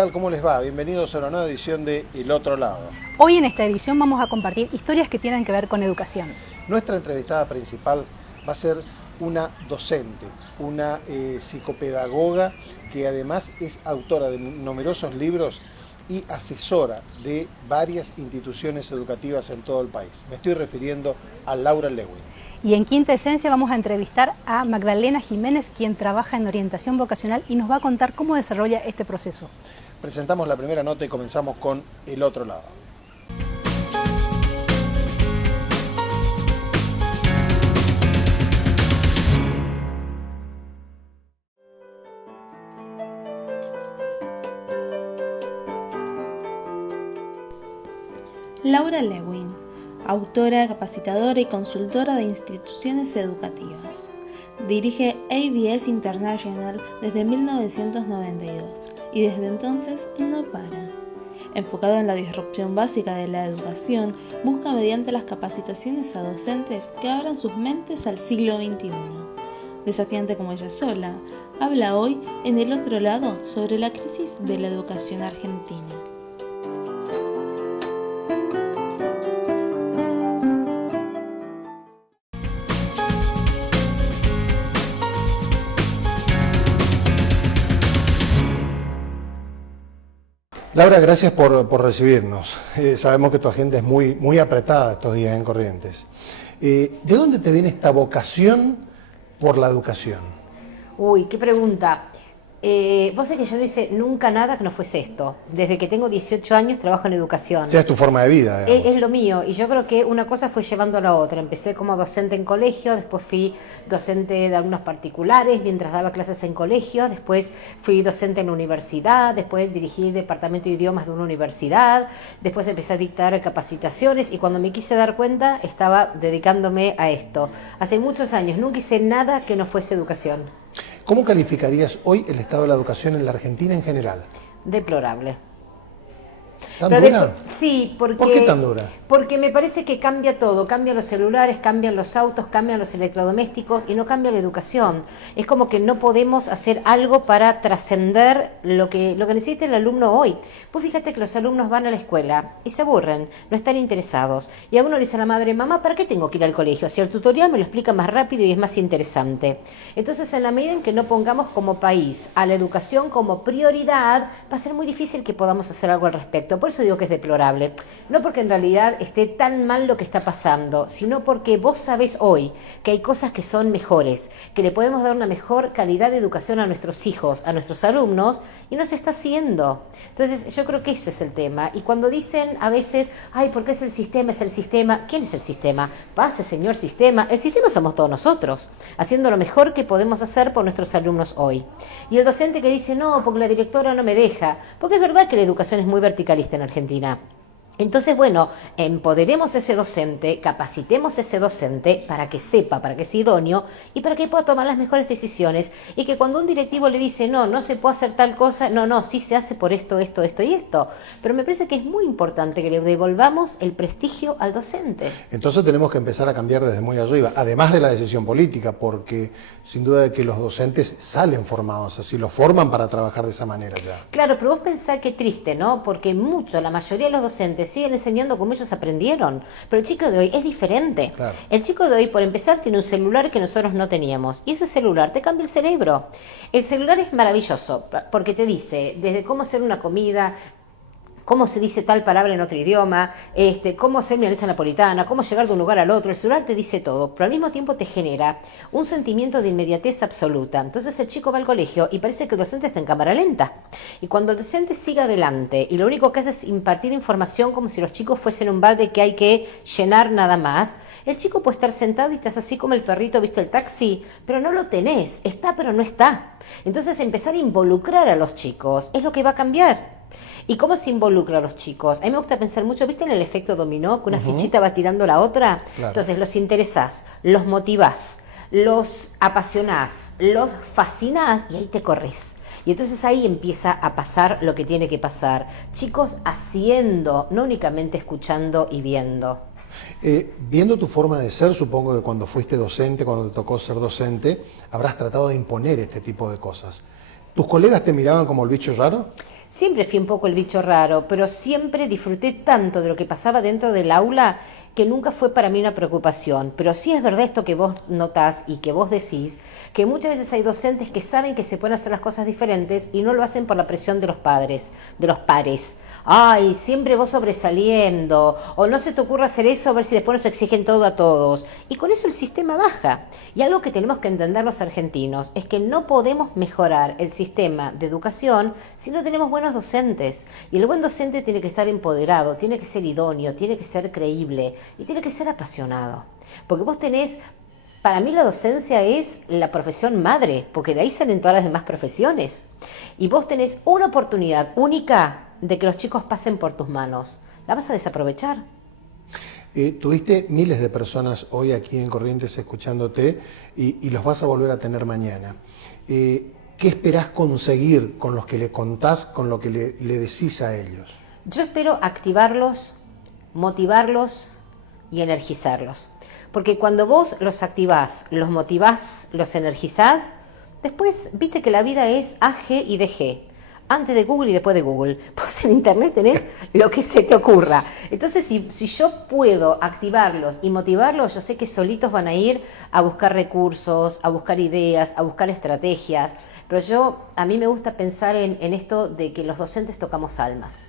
tal? ¿Cómo les va? Bienvenidos a una nueva edición de El Otro Lado. Hoy en esta edición vamos a compartir historias que tienen que ver con educación. Nuestra entrevistada principal va a ser una docente, una psicopedagoga que además es autora de numerosos libros y asesora de varias instituciones educativas en todo el país. Me estoy refiriendo a Laura Lewin. Y en Quinta Esencia vamos a entrevistar a Magdalena Jiménez, quien trabaja en orientación vocacional y nos va a contar cómo desarrolla este proceso. Presentamos la primera nota y comenzamos con El Otro Lado. Laura Lewin, autora, capacitadora y consultora de instituciones educativas. Dirige ABS International desde 1992 y desde entonces no para. Enfocada en la disrupción básica de la educación, busca mediante las capacitaciones a docentes que abran sus mentes al siglo XXI. Desafiante como ella sola, habla hoy en El Otro Lado sobre la crisis de la educación argentina. Laura, gracias por recibirnos. Sabemos que tu agenda es muy apretada estos días en Corrientes. ¿De dónde te viene esta vocación por la educación? Uy, qué pregunta. Vos sabés que yo no hice nunca nada que no fuese esto. Desde que tengo 18 años trabajo en educación. O sea, es tu forma de vida, digamos. Es lo mío, y yo creo que una cosa fue llevando a la otra. Empecé como docente en colegio, después fui docente de alumnos particulares mientras daba clases en colegio, después fui docente en la universidad, después dirigí el departamento de idiomas de una universidad, después empecé a dictar capacitaciones y cuando me quise dar cuenta estaba dedicándome a esto. Hace muchos años nunca hice nada que no fuese educación. ¿Cómo calificarías hoy el estado de la educación en la Argentina en general? Deplorable. ¿Tan dura? Sí, porque... ¿Por qué tan dura? Porque me parece que cambia todo, cambian los celulares, cambian los autos, cambian los electrodomésticos y no cambia la educación. Es como que no podemos hacer algo para trascender lo que necesita el alumno hoy. Pues fíjate que los alumnos van a la escuela y se aburren, no están interesados. Y a uno le dice a la madre, mamá, ¿para qué tengo que ir al colegio? Si el tutorial me lo explica más rápido y es más interesante. Entonces, en la medida en que no pongamos como país a la educación como prioridad, va a ser muy difícil que podamos hacer algo al respecto. Por eso digo que es deplorable. No porque en realidad esté tan mal lo que está pasando, sino porque vos sabés hoy que hay cosas que son mejores, que le podemos dar una mejor calidad de educación a nuestros hijos, a nuestros alumnos, y no se está haciendo. Entonces yo creo que ese es el tema. Y cuando dicen a veces, ay, ¿por qué es el sistema? Es el sistema. ¿Quién es el sistema? Pase, señor sistema. El sistema somos todos nosotros, haciendo lo mejor que podemos hacer por nuestros alumnos hoy. Y el docente que dice, no, porque la directora no me deja, porque es verdad que la educación es muy verticalista en Argentina. Entonces, bueno, empoderemos a ese docente, capacitemos a ese docente para que sepa, para que sea idóneo y para que pueda tomar las mejores decisiones y que cuando un directivo le dice, no se puede hacer tal cosa, sí se hace por esto y esto. Pero me parece que es muy importante que le devolvamos el prestigio al docente. Entonces tenemos que empezar a cambiar desde muy arriba, además de la decisión política, porque sin duda de que los docentes salen formados, así los forman para trabajar de esa manera ya. Claro, pero vos pensás qué triste, ¿no? Porque la mayoría de los docentes siguen enseñando como ellos aprendieron, pero el chico de hoy es diferente. Claro. El chico de hoy, por empezar, tiene un celular que nosotros no teníamos, y ese celular te cambia el cerebro. El celular es maravilloso, porque te dice desde cómo hacer una comida, cómo se dice tal palabra en otro idioma, cómo hacer milanesa napolitana, cómo llegar de un lugar al otro. El celular te dice todo, pero al mismo tiempo te genera un sentimiento de inmediatez absoluta. Entonces el chico va al colegio y parece que el docente está en cámara lenta. Y cuando el docente sigue adelante y lo único que hace es impartir información como si los chicos fuesen un balde que hay que llenar nada más, el chico puede estar sentado y estás así como el perrito, ¿viste el taxi? Pero no lo tenés, está pero no está. Entonces empezar a involucrar a los chicos es lo que va a cambiar. ¿Y cómo se involucra a los chicos? A mí me gusta pensar mucho, ¿viste en el efecto dominó? Que una fichita va tirando la otra. Claro. Entonces los interesás, los motivás, los apasionás, los fascinás y ahí te corres. Y entonces ahí empieza a pasar lo que tiene que pasar. Chicos haciendo, no únicamente escuchando y viendo. Viendo tu forma de ser, supongo que cuando fuiste docente, cuando te tocó ser docente, habrás tratado de imponer este tipo de cosas. ¿Tus colegas te miraban como el bicho raro? Siempre fui un poco el bicho raro, pero siempre disfruté tanto de lo que pasaba dentro del aula que nunca fue para mí una preocupación. Pero sí es verdad esto que vos notás y que vos decís, que muchas veces hay docentes que saben que se pueden hacer las cosas diferentes y no lo hacen por la presión de los padres, de los pares. Ay, siempre vos sobresaliendo, o no se te ocurra hacer eso a ver si después nos exigen todo a todos. Y con eso el sistema baja. Y algo que tenemos que entender los argentinos es que no podemos mejorar el sistema de educación si no tenemos buenos docentes. Y el buen docente tiene que estar empoderado, tiene que ser idóneo, tiene que ser creíble y tiene que ser apasionado. Porque vos tenés... Para mí la docencia es la profesión madre, porque de ahí salen todas las demás profesiones. Y vos tenés una oportunidad única de que los chicos pasen por tus manos. ¿La vas a desaprovechar? Tuviste miles de personas hoy aquí en Corrientes escuchándote y los vas a volver a tener mañana. ¿Qué esperás conseguir con los que le contás, con lo que le decís a ellos? Yo espero activarlos, motivarlos y energizarlos. Porque cuando vos los activás, los motivás, los energizás, después viste que la vida es A, G y DG. Antes de Google y después de Google. Vos en internet tenés lo que se te ocurra. Entonces, si yo puedo activarlos y motivarlos, yo sé que solitos van a ir a buscar recursos, a buscar ideas, a buscar estrategias. Pero a mí me gusta pensar en esto de que los docentes tocamos almas.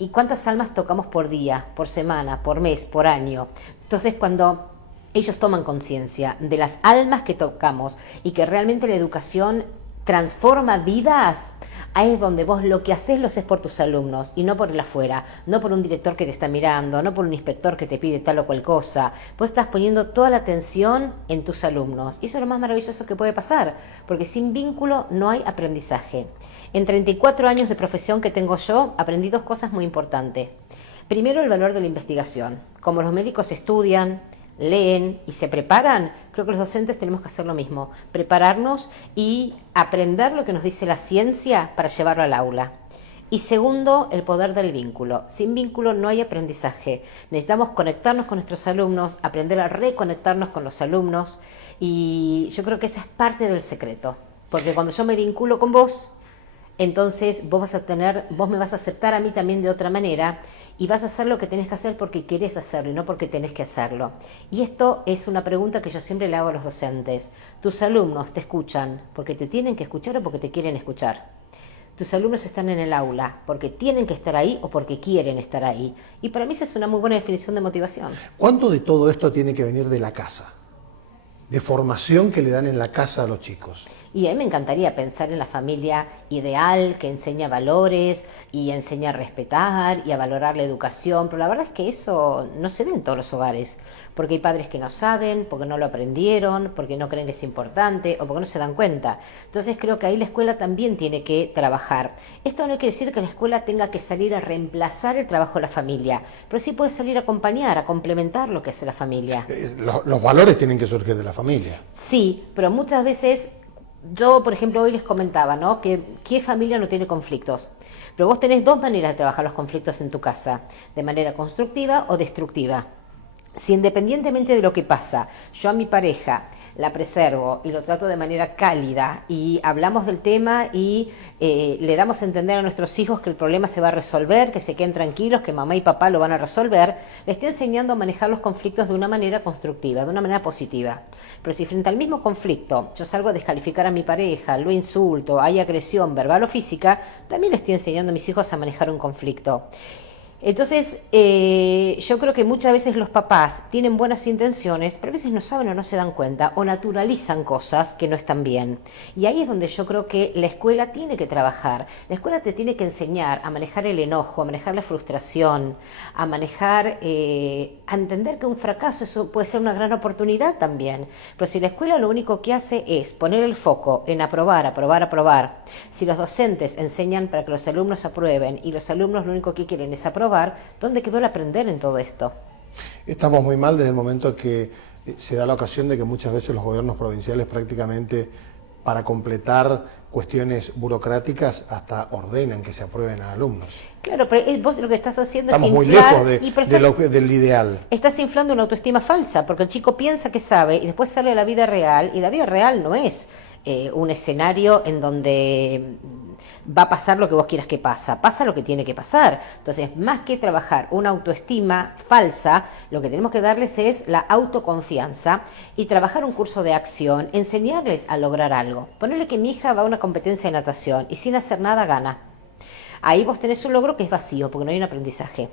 ¿Y cuántas almas tocamos por día, por semana, por mes, por año? Entonces, cuando ellos toman conciencia de las almas que tocamos y que realmente la educación transforma vidas, ahí es donde vos lo que haces lo haces por tus alumnos y no por el afuera, no por un director que te está mirando, no por un inspector que te pide tal o cual cosa. Vos estás poniendo toda la atención en tus alumnos y eso es lo más maravilloso que puede pasar, porque sin vínculo no hay aprendizaje. En 34 años de profesión que tengo yo, aprendí dos cosas muy importantes. Primero, el valor de la investigación. Como los médicos estudian, leen y se preparan, creo que los docentes tenemos que hacer lo mismo, prepararnos y aprender lo que nos dice la ciencia para llevarlo al aula. Y segundo, el poder del vínculo. Sin vínculo no hay aprendizaje. Necesitamos conectarnos con nuestros alumnos, aprender a reconectarnos con los alumnos y yo creo que esa es parte del secreto, porque cuando yo me vinculo con vos, entonces vos me vas a aceptar a mí también de otra manera y vas a hacer lo que tenés que hacer porque querés hacerlo y no porque tenés que hacerlo. Y esto es una pregunta que yo siempre le hago a los docentes. ¿Tus alumnos te escuchan porque te tienen que escuchar o porque te quieren escuchar? Tus alumnos están en el aula porque tienen que estar ahí o porque quieren estar ahí. Y para mí esa es una muy buena definición de motivación. ¿Cuánto de todo esto tiene que venir de la casa? De formación que le dan en la casa a los chicos. Y a mí me encantaría pensar en la familia ideal que enseña valores y enseña a respetar y a valorar la educación, pero la verdad es que eso no se da en todos los hogares, porque hay padres que no saben, porque no lo aprendieron, porque no creen que es importante o porque no se dan cuenta. Entonces creo que ahí la escuela también tiene que trabajar. Esto no quiere decir que la escuela tenga que salir a reemplazar el trabajo de la familia, pero sí puede salir a acompañar, a complementar lo que hace la familia. Los valores tienen que surgir de la familia. Sí, pero muchas veces... Yo, por ejemplo, hoy les comentaba, ¿no? Que ¿qué familia no tiene conflictos? Pero vos tenés dos maneras de trabajar los conflictos en tu casa, de manera constructiva o destructiva. Si independientemente de lo que pasa, yo a mi pareja la preservo y lo trato de manera cálida y hablamos del tema y le damos a entender a nuestros hijos que el problema se va a resolver, que se queden tranquilos, que mamá y papá lo van a resolver, le estoy enseñando a manejar los conflictos de una manera constructiva, de una manera positiva. Pero si frente al mismo conflicto yo salgo a descalificar a mi pareja, lo insulto, hay agresión verbal o física, también le estoy enseñando a mis hijos a manejar un conflicto. Entonces, yo creo que muchas veces los papás tienen buenas intenciones, pero a veces no saben o no se dan cuenta o naturalizan cosas que no están bien. Y ahí es donde yo creo que la escuela tiene que trabajar. La escuela te tiene que enseñar a manejar el enojo, a manejar la frustración, a manejar, a entender que un fracaso eso puede ser una gran oportunidad también. Pero si la escuela lo único que hace es poner el foco en aprobar, aprobar, aprobar, si los docentes enseñan para que los alumnos aprueben y los alumnos lo único que quieren es aprobar, ¿dónde quedó el aprender en todo esto? Estamos muy mal desde el momento que se da la ocasión de que muchas veces los gobiernos provinciales prácticamente para completar cuestiones burocráticas hasta ordenan que se aprueben a alumnos. Claro, pero vos lo que estás haciendo Estamos es inflar, muy lejos del ideal. Estás inflando una autoestima falsa, porque el chico piensa que sabe y después sale a la vida real y la vida real no es un escenario en donde va a pasar lo que vos quieras que pasa lo que tiene que pasar. Entonces, más que trabajar una autoestima falsa, lo que tenemos que darles es la autoconfianza y trabajar un curso de acción, enseñarles a lograr algo. Ponerle que mi hija va a una competencia de natación y sin hacer nada gana. Ahí vos tenés un logro que es vacío, porque no hay un aprendizaje.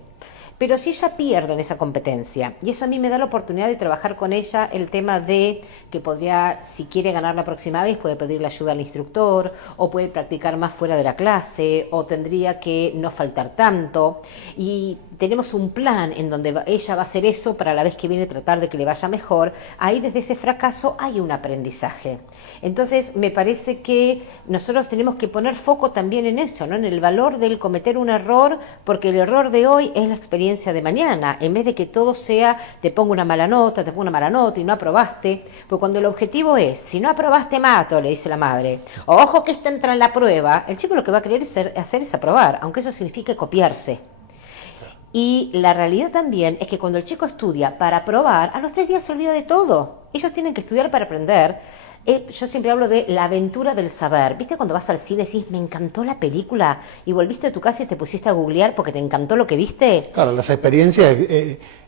Pero si ella pierde en esa competencia, y eso a mí me da la oportunidad de trabajar con ella el tema de que podría, si quiere ganar la próxima vez, puede pedirle ayuda al instructor, o puede practicar más fuera de la clase, o tendría que no faltar tanto. Y tenemos un plan en donde ella va a hacer eso para la vez que viene tratar de que le vaya mejor. Ahí desde ese fracaso hay un aprendizaje. Entonces me parece que nosotros tenemos que poner foco también en eso, ¿no? En el valor del cometer un error, porque el error de hoy es la experiencia de mañana, en vez de que todo sea te pongo una mala nota, te pongo una mala nota y no aprobaste, porque cuando el objetivo es, si no aprobaste mato, le dice la madre, ojo que esto entra en la prueba, el chico lo que va a querer hacer es aprobar, aunque eso signifique copiarse. Y la realidad también es que cuando el chico estudia para aprobar, a los 3 días se olvida de todo. Ellos tienen que estudiar para aprender. Yo siempre hablo de la aventura del saber. ¿Viste cuando vas al cine y decís, me encantó la película? Y volviste a tu casa y te pusiste a googlear porque te encantó lo que viste. Claro, las experiencias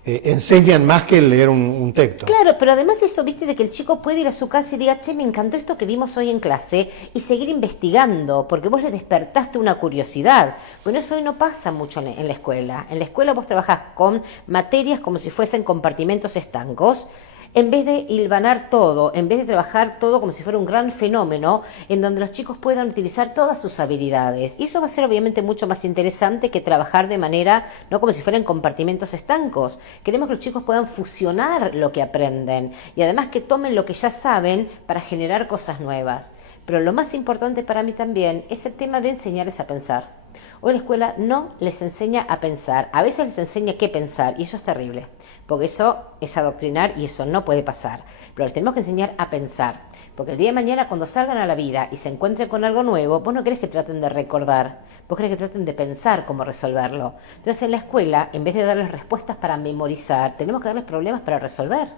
enseñan más que leer un texto. Claro, pero además eso, viste, de que el chico puede ir a su casa y diga, che, me encantó esto que vimos hoy en clase, y seguir investigando, porque vos le despertaste una curiosidad. Bueno, eso hoy no pasa mucho en la escuela. En la escuela vos trabajás con materias como si fuesen compartimentos estancos, en vez de hilvanar todo, en vez de trabajar todo como si fuera un gran fenómeno, en donde los chicos puedan utilizar todas sus habilidades. Y eso va a ser obviamente mucho más interesante que trabajar de manera, no como si fueran compartimentos estancos. Queremos que los chicos puedan fusionar lo que aprenden y además que tomen lo que ya saben para generar cosas nuevas. Pero lo más importante para mí también es el tema de enseñarles a pensar. Hoy la escuela no les enseña a pensar, a veces les enseña qué pensar y eso es terrible, porque eso es adoctrinar y eso no puede pasar. Pero les tenemos que enseñar a pensar, porque el día de mañana cuando salgan a la vida y se encuentren con algo nuevo, vos no querés que traten de recordar, vos querés que traten de pensar cómo resolverlo. Entonces en la escuela, en vez de darles respuestas para memorizar, tenemos que darles problemas para resolver.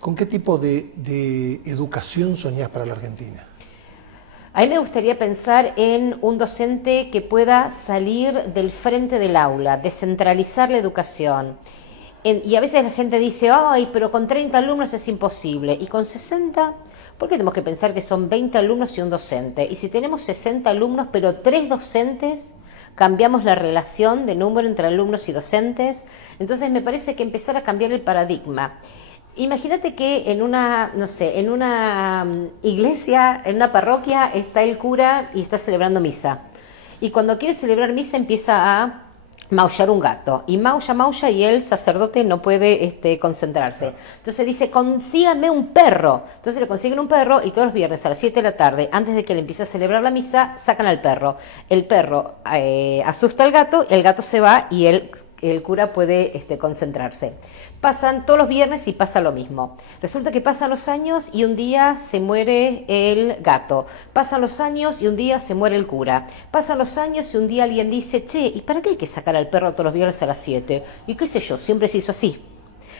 ¿Con qué tipo de educación soñás para la Argentina? A mí me gustaría pensar en un docente que pueda salir del frente del aula, descentralizar la educación. Y a veces la gente dice, ay, pero con 30 alumnos es imposible. ¿Y con 60? ¿Por qué tenemos que pensar que son 20 alumnos y un docente? Y si tenemos 60 alumnos, pero 3 docentes, cambiamos la relación de número entre alumnos y docentes. Entonces me parece que empezar a cambiar el paradigma. Imagínate que en una, no sé, en una iglesia, en una parroquia, está el cura y está celebrando misa. Y cuando quiere celebrar misa empieza a maullar un gato. Y maulla y el sacerdote no puede concentrarse. Entonces dice, consíganme un perro. Entonces le consiguen un perro y todos los viernes a las 7 de la tarde, antes de que él empiece a celebrar la misa, sacan al perro. El perro asusta al gato, el gato se va y el cura puede concentrarse. Pasan todos los viernes y pasa lo mismo. Resulta que pasan los años y un día se muere el gato. Pasan los años y un día se muere el cura. Pasan los años y un día alguien dice, che, ¿y para qué hay que sacar al perro todos los viernes a las 7? Y qué sé yo, siempre se hizo así.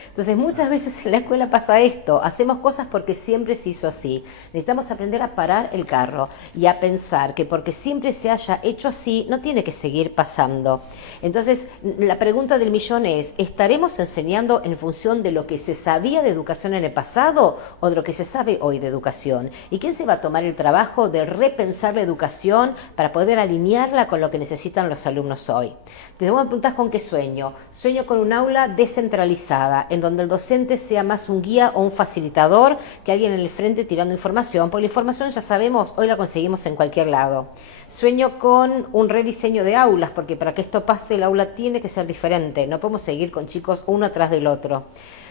Entonces muchas veces en la escuela pasa esto, hacemos cosas porque siempre se hizo así. Necesitamos aprender a parar el carro y a pensar que porque siempre se haya hecho así, no tiene que seguir pasando. Entonces la pregunta del millón es, ¿estaremos enseñando en función de lo que se sabía de educación en el pasado o de lo que se sabe hoy de educación? ¿Y quién se va a tomar el trabajo de repensar la educación para poder alinearla con lo que necesitan los alumnos hoy? Te voy a preguntar con qué sueño. Sueño con un aula descentralizada, en donde el docente sea más un guía o un facilitador que alguien en el frente tirando información, porque la información ya sabemos, hoy la conseguimos en cualquier lado. Sueño con un rediseño de aulas, porque para que esto pase el aula tiene que ser diferente, no podemos seguir con chicos uno atrás del otro.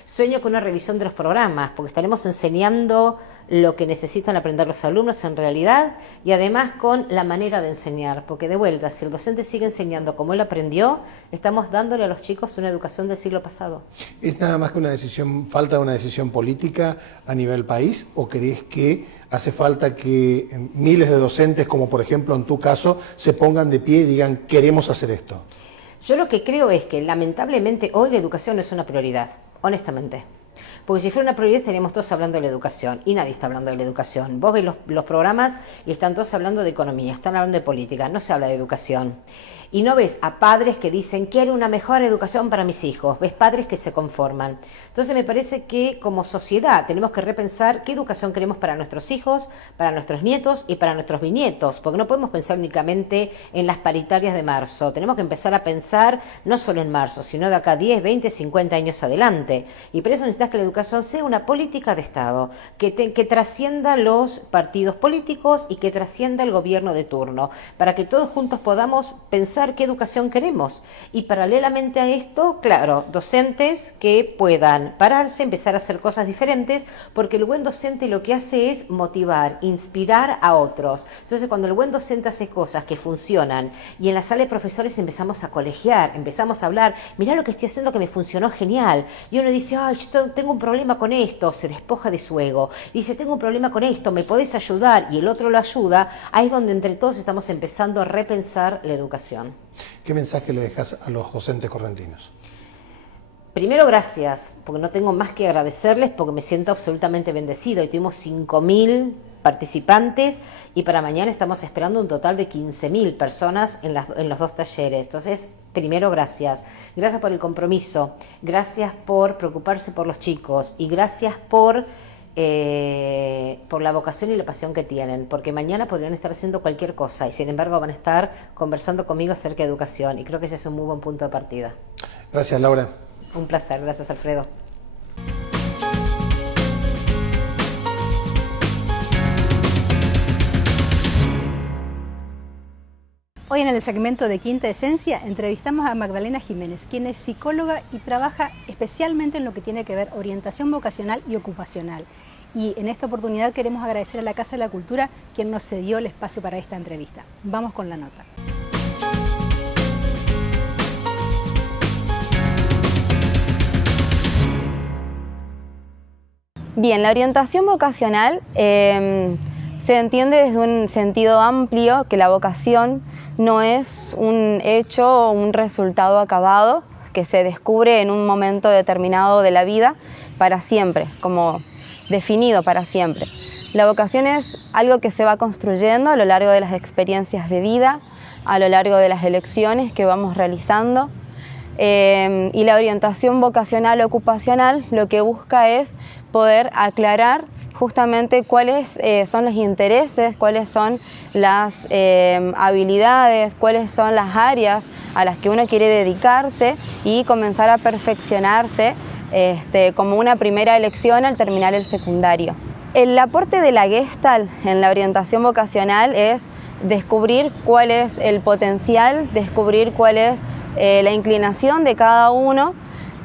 Sueño con una revisión de los programas, porque estaremos enseñando lo que necesitan aprender los alumnos en realidad y además con la manera de enseñar, porque de vuelta, si el docente sigue enseñando como él aprendió, estamos dándole a los chicos una educación del siglo pasado. ¿Es nada más que una decisión, falta una decisión política a nivel país o crees que hace falta que miles de docentes, como por ejemplo en tu caso, se pongan de pie y digan queremos hacer esto? Yo lo que creo es que lamentablemente hoy la educación no es una prioridad, honestamente. porque si fuera una prioridad estaríamos todos hablando de la educación, y nadie está hablando de la educación. Vos ves los programas y están todos hablando de economía, están hablando de política, no se habla de educación. Y no ves a padres que dicen, quiero una mejor educación para mis hijos, ves padres que se conforman. Entonces me parece que como sociedad tenemos que repensar qué educación queremos para nuestros hijos, para nuestros nietos y para nuestros bisnietos, porque no podemos pensar únicamente en las paritarias de marzo, tenemos que empezar a pensar no solo en marzo, sino de acá 10, 20, 50 años adelante. Y por eso necesitas que la educación sea una política de Estado, que trascienda los partidos políticos y que trascienda el gobierno de turno, para que todos juntos podamos pensar qué educación queremos. Y paralelamente a esto, claro, docentes que puedan pararse, empezar a hacer cosas diferentes, porque el buen docente lo que hace es motivar, inspirar a otros. Entonces, cuando el buen docente hace cosas que funcionan y en la sala de profesores empezamos a colegiar, empezamos a hablar, mirá lo que estoy haciendo que me funcionó genial. Y uno dice, ay, yo tengo un problema con esto, se despoja de su ego. Dice, tengo un problema con esto, ¿me podés ayudar? Y el otro lo ayuda. Ahí es donde entre todos estamos empezando a repensar la educación. ¿Qué mensaje le dejas a los docentes correntinos? Primero, gracias, porque no tengo más que agradecerles, porque me siento absolutamente bendecido. Y tuvimos 5.000 participantes y para mañana estamos esperando un total de 15.000 personas en los 2 talleres. Entonces, primero, gracias. Gracias por el compromiso, gracias por preocuparse por los chicos y gracias por la vocación y la pasión que tienen, porque mañana podrían estar haciendo cualquier cosa y sin embargo van a estar conversando conmigo acerca de educación y creo que ese es un muy buen punto de partida. Gracias, Laura. Un placer, gracias, Alfredo. Hoy en el segmento de Quinta Esencia entrevistamos a Magdalena Jiménez, quien es psicóloga y trabaja especialmente en lo que tiene que ver orientación vocacional y ocupacional. Y en esta oportunidad queremos agradecer a la Casa de la Cultura quien nos cedió el espacio para esta entrevista. Vamos con la nota. Bien, la orientación vocacional se entiende desde un sentido amplio que la vocación no es un hecho o un resultado acabado que se descubre en un momento determinado de la vida para siempre, como definido para siempre. La vocación es algo que se va construyendo a lo largo de las experiencias de vida, a lo largo de las elecciones que vamos realizando. Y la orientación vocacional o ocupacional lo que busca es poder aclarar justamente cuáles son los intereses, cuáles son las habilidades, cuáles son las áreas a las que uno quiere dedicarse y comenzar a perfeccionarse como una primera elección al terminar el secundario. El aporte de la Gestalt en la orientación vocacional es descubrir cuál es el potencial, descubrir cuál es la inclinación de cada uno,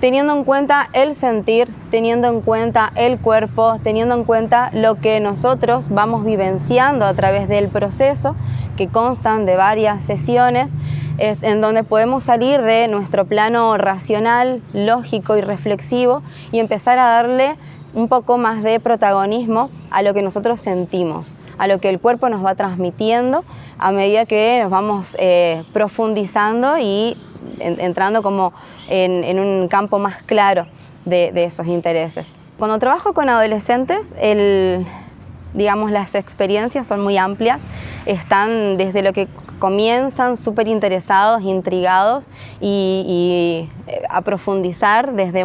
teniendo en cuenta el sentir, teniendo en cuenta el cuerpo, teniendo en cuenta lo que nosotros vamos vivenciando a través del proceso, que constan de varias sesiones, en donde podemos salir de nuestro plano racional, lógico y reflexivo y empezar a darle un poco más de protagonismo a lo que nosotros sentimos, a lo que el cuerpo nos va transmitiendo a medida que nos vamos profundizando y entrando como en un campo más claro de esos intereses. Cuando trabajo con adolescentes, digamos, las experiencias son muy amplias, están desde lo que comienzan súper interesados, intrigados y a profundizar desde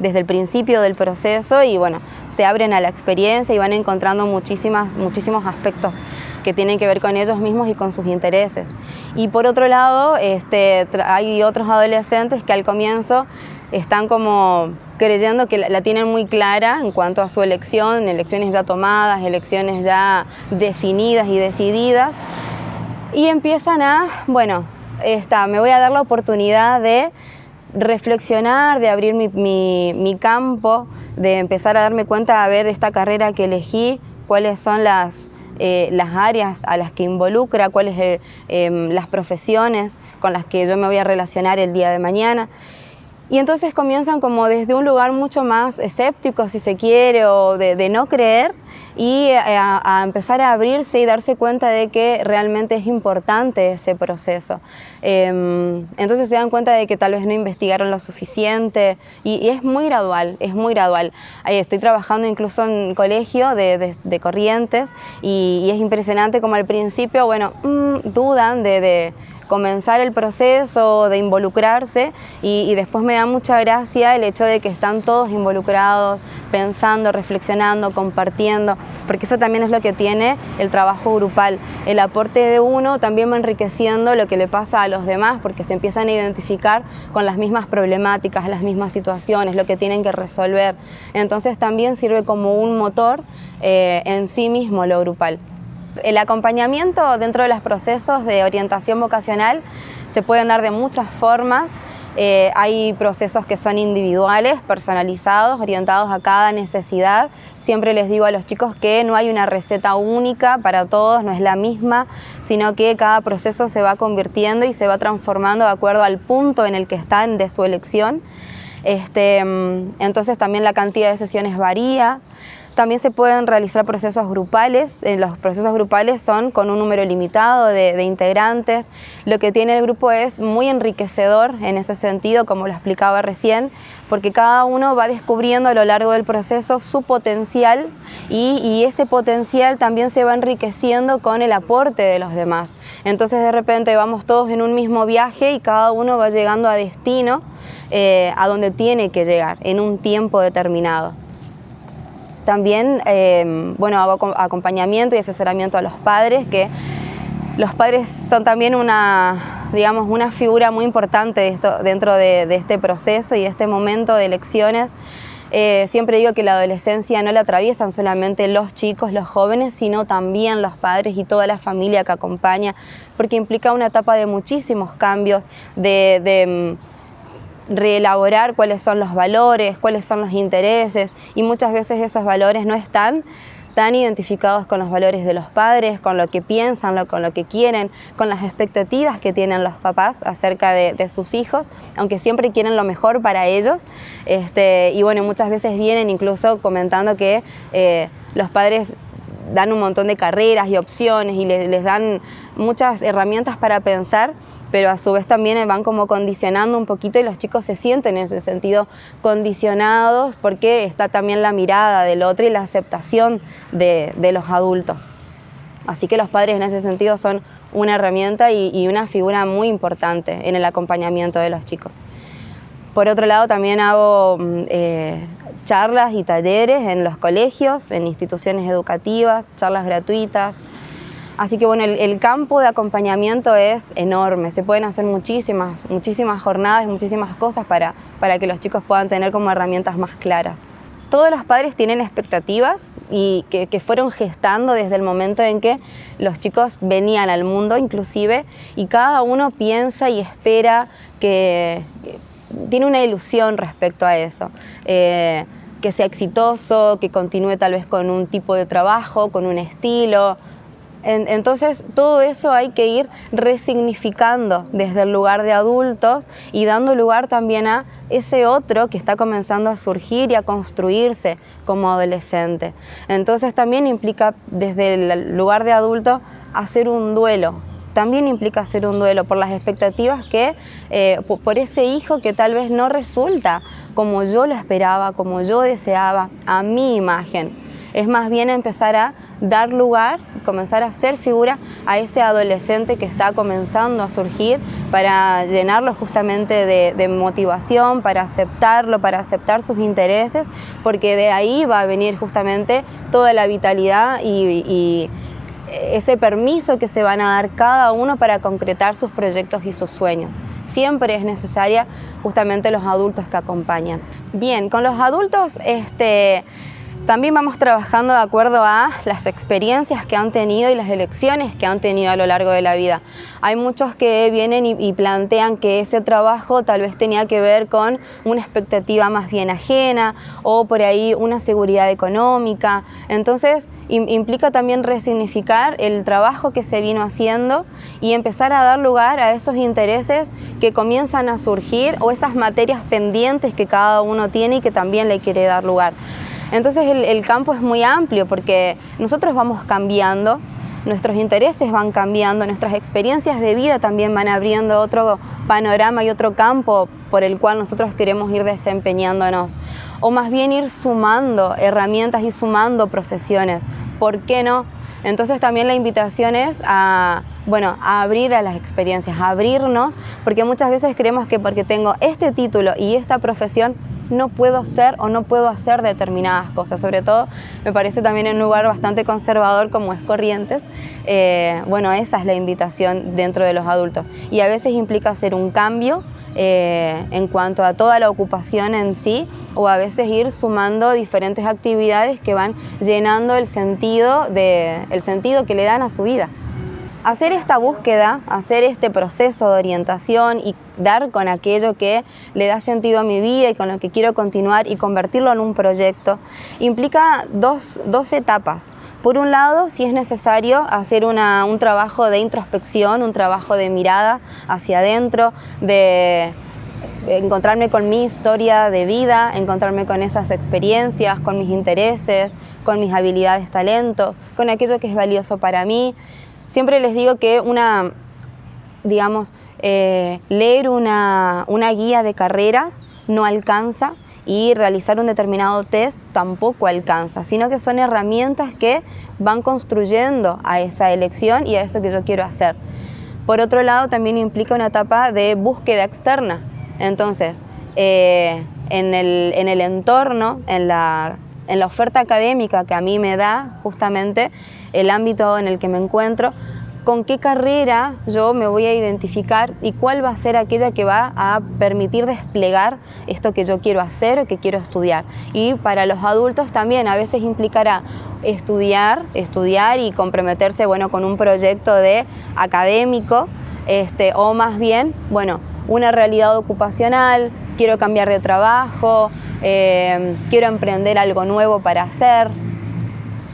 el principio del proceso y bueno, se abren a la experiencia y van encontrando muchísimos aspectos que tienen que ver con ellos mismos y con sus intereses. Y por otro lado, hay otros adolescentes que al comienzo están como creyendo que la tienen muy clara en cuanto a su elección, elecciones ya tomadas, elecciones ya definidas y decididas, y empiezan me voy a dar la oportunidad de reflexionar, de abrir mi campo, de empezar a darme cuenta, a ver esta carrera que elegí, cuáles son las áreas a las que involucra, cuáles las profesiones con las que yo me voy a relacionar el día de mañana. Y entonces comienzan como desde un lugar mucho más escéptico, si se quiere, o de no creer, y a empezar a abrirse y darse cuenta de que realmente es importante ese proceso. Entonces se dan cuenta de que tal vez no investigaron lo suficiente, y es muy gradual, es muy gradual. Estoy trabajando incluso en un colegio de Corrientes, y es impresionante como al principio, bueno, dudan de comenzar el proceso, de involucrarse, y después me da mucha gracia el hecho de que están todos involucrados, pensando, reflexionando, compartiendo, porque eso también es lo que tiene el trabajo grupal. El aporte de uno también va enriqueciendo lo que le pasa a los demás, porque se empiezan a identificar con las mismas problemáticas, las mismas situaciones, lo que tienen que resolver. Entonces también sirve como un motor en sí mismo lo grupal. El acompañamiento dentro de los procesos de orientación vocacional se pueden dar de muchas formas. Hay procesos que son individuales, personalizados, orientados a cada necesidad. Siempre les digo a los chicos que no hay una receta única para todos, no es la misma, sino que cada proceso se va convirtiendo y se va transformando de acuerdo al punto en el que están de su elección. Entonces también la cantidad de sesiones varía. También se pueden realizar procesos grupales. Los procesos grupales son con un número limitado de integrantes. Lo que tiene el grupo es muy enriquecedor en ese sentido, como lo explicaba recién, porque cada uno va descubriendo a lo largo del proceso su potencial, y ese potencial también se va enriqueciendo con el aporte de los demás. Entonces de repente vamos todos en un mismo viaje y cada uno va llegando a destino, a donde tiene que llegar en un tiempo determinado. También bueno, hago acompañamiento y asesoramiento a los padres, que los padres son también una figura muy importante dentro de este proceso y de este momento de elecciones. Siempre digo que la adolescencia no la atraviesan solamente los chicos, los jóvenes, sino también los padres y toda la familia que acompaña, porque implica una etapa de muchísimos cambios, de reelaborar cuáles son los valores, cuáles son los intereses, y muchas veces esos valores no están tan identificados con los valores de los padres, con lo que piensan, con lo que quieren, con las expectativas que tienen los papás acerca de sus hijos, aunque siempre quieren lo mejor para ellos. Y bueno, muchas veces vienen incluso comentando que los padres dan un montón de carreras y opciones y les dan muchas herramientas para pensar, pero a su vez también van como condicionando un poquito, y los chicos se sienten en ese sentido condicionados, porque está también la mirada del otro y la aceptación de los adultos. Así que los padres en ese sentido son una herramienta y una figura muy importante en el acompañamiento de los chicos. Por otro lado, también hago charlas y talleres en los colegios, en instituciones educativas, charlas gratuitas. Así que bueno, el campo de acompañamiento es enorme, se pueden hacer muchísimas jornadas, muchísimas cosas para que los chicos puedan tener como herramientas más claras. Todos los padres tienen expectativas y que fueron gestando desde el momento en que los chicos venían al mundo inclusive, y cada uno piensa y espera que tiene una ilusión respecto a eso. Que sea exitoso, que continúe tal vez con un tipo de trabajo, con un estilo. Entonces todo eso hay que ir resignificando desde el lugar de adultos y dando lugar también a ese otro que está comenzando a surgir y a construirse como adolescente. Entonces también implica desde el lugar de adulto hacer un duelo. También implica hacer un duelo por las expectativas que, por ese hijo que tal vez no resulta como yo lo esperaba, como yo deseaba, a mi imagen. Es más bien empezar a dar lugar, comenzar a hacer figura a ese adolescente que está comenzando a surgir, para llenarlo justamente de motivación, para aceptarlo, para aceptar sus intereses, porque de ahí va a venir justamente toda la vitalidad y ese permiso que se van a dar cada uno para concretar sus proyectos y sus sueños. Siempre es necesaria justamente los adultos que acompañan. Bien, con los adultos También vamos trabajando de acuerdo a las experiencias que han tenido y las elecciones que han tenido a lo largo de la vida. Hay muchos que vienen y plantean que ese trabajo tal vez tenía que ver con una expectativa más bien ajena o por ahí una seguridad económica. Entonces implica también resignificar el trabajo que se vino haciendo y empezar a dar lugar a esos intereses que comienzan a surgir o esas materias pendientes que cada uno tiene y que también le quiere dar lugar. Entonces el campo es muy amplio porque nosotros vamos cambiando, nuestros intereses van cambiando, nuestras experiencias de vida también van abriendo otro panorama y otro campo por el cual nosotros queremos ir desempeñándonos. O más bien ir sumando herramientas y sumando profesiones. ¿Por qué no? Entonces también la invitación es a abrir a las experiencias, a abrirnos, porque muchas veces creemos que porque tengo este título y esta profesión no puedo ser o no puedo hacer determinadas cosas. Sobre todo me parece también en un lugar bastante conservador como es Corrientes. Esa es la invitación dentro de los adultos y a veces implica hacer un cambio en cuanto a toda la ocupación en sí, o a veces ir sumando diferentes actividades que van llenando el sentido que le dan a su vida. Hacer esta búsqueda, hacer este proceso de orientación y dar con aquello que le da sentido a mi vida y con lo que quiero continuar y convertirlo en un proyecto, implica dos etapas. Por un lado, si es necesario hacer un trabajo de introspección, un trabajo de mirada hacia adentro, de encontrarme con mi historia de vida, encontrarme con esas experiencias, con mis intereses, con mis habilidades, talentos, con aquello que es valioso para mí. Siempre les digo que leer una guía de carreras no alcanza y realizar un determinado test tampoco alcanza, sino que son herramientas que van construyendo a esa elección y a eso que yo quiero hacer. Por otro lado, también implica una etapa de búsqueda externa. Entonces, en el entorno, en la oferta académica que a mí me da justamente el ámbito en el que me encuentro, con qué carrera yo me voy a identificar y cuál va a ser aquella que va a permitir desplegar esto que yo quiero hacer o que quiero estudiar. Y para los adultos también a veces implicará estudiar y comprometerse con un proyecto académico o más bien una realidad ocupacional, quiero cambiar de trabajo, quiero emprender algo nuevo para hacer.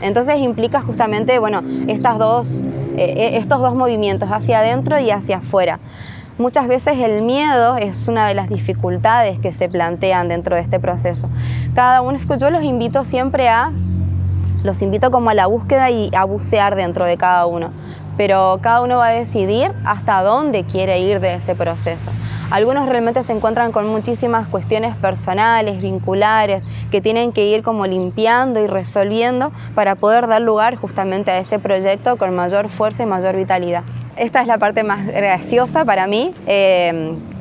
Entonces implica justamente estos dos movimientos, hacia adentro y hacia afuera. Muchas veces el miedo es una de las dificultades que se plantean dentro de este proceso. Yo los invito como a la búsqueda y a bucear dentro de cada uno, pero cada uno va a decidir hasta dónde quiere ir de ese proceso. Algunos realmente se encuentran con muchísimas cuestiones personales, vinculares, que tienen que ir como limpiando y resolviendo para poder dar lugar justamente a ese proyecto con mayor fuerza y mayor vitalidad. Esta es la parte más graciosa para mí,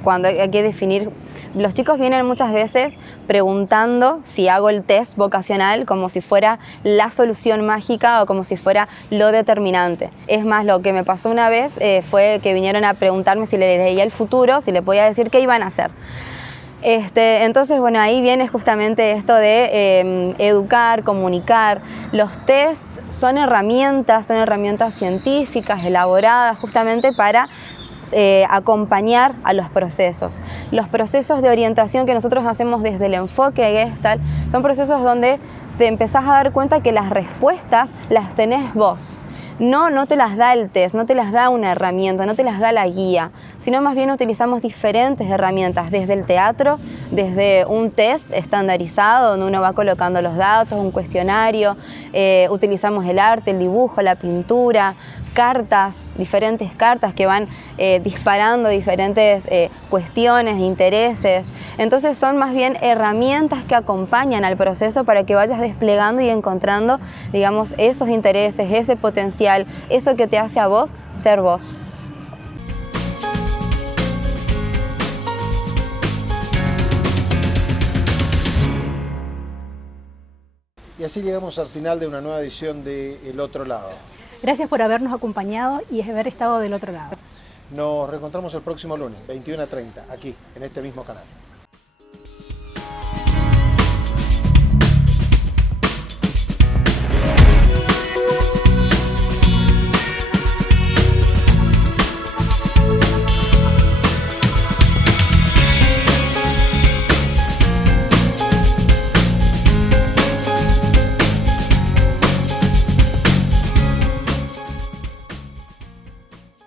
cuando hay que definir. Los chicos vienen muchas veces preguntando si hago el test vocacional como si fuera la solución mágica o como si fuera lo determinante. Es más, lo que me pasó una vez fue que vinieron a preguntarme si le leía el futuro, si le podía decir qué iban a hacer. Entonces, ahí viene justamente esto de educar, comunicar. Los tests son herramientas científicas elaboradas justamente para acompañar a los procesos. Los procesos de orientación que nosotros hacemos desde el enfoque Gestalt son procesos donde te empezás a dar cuenta que las respuestas las tenés vos. No te las da el test, no te las da una herramienta, no te las da la guía, sino más bien utilizamos diferentes herramientas, desde el teatro, desde un test estandarizado donde uno va colocando los datos, un cuestionario, utilizamos el arte, el dibujo, la pintura, cartas, diferentes cartas que van disparando diferentes cuestiones, intereses. Entonces son más bien herramientas que acompañan al proceso para que vayas desplegando y encontrando, esos intereses, ese potencial, eso que te hace a vos ser vos. Y así llegamos al final de una nueva edición de El Otro Lado. Gracias por habernos acompañado y haber estado del otro lado. Nos reencontramos el próximo lunes, 21:30, aquí, en este mismo canal.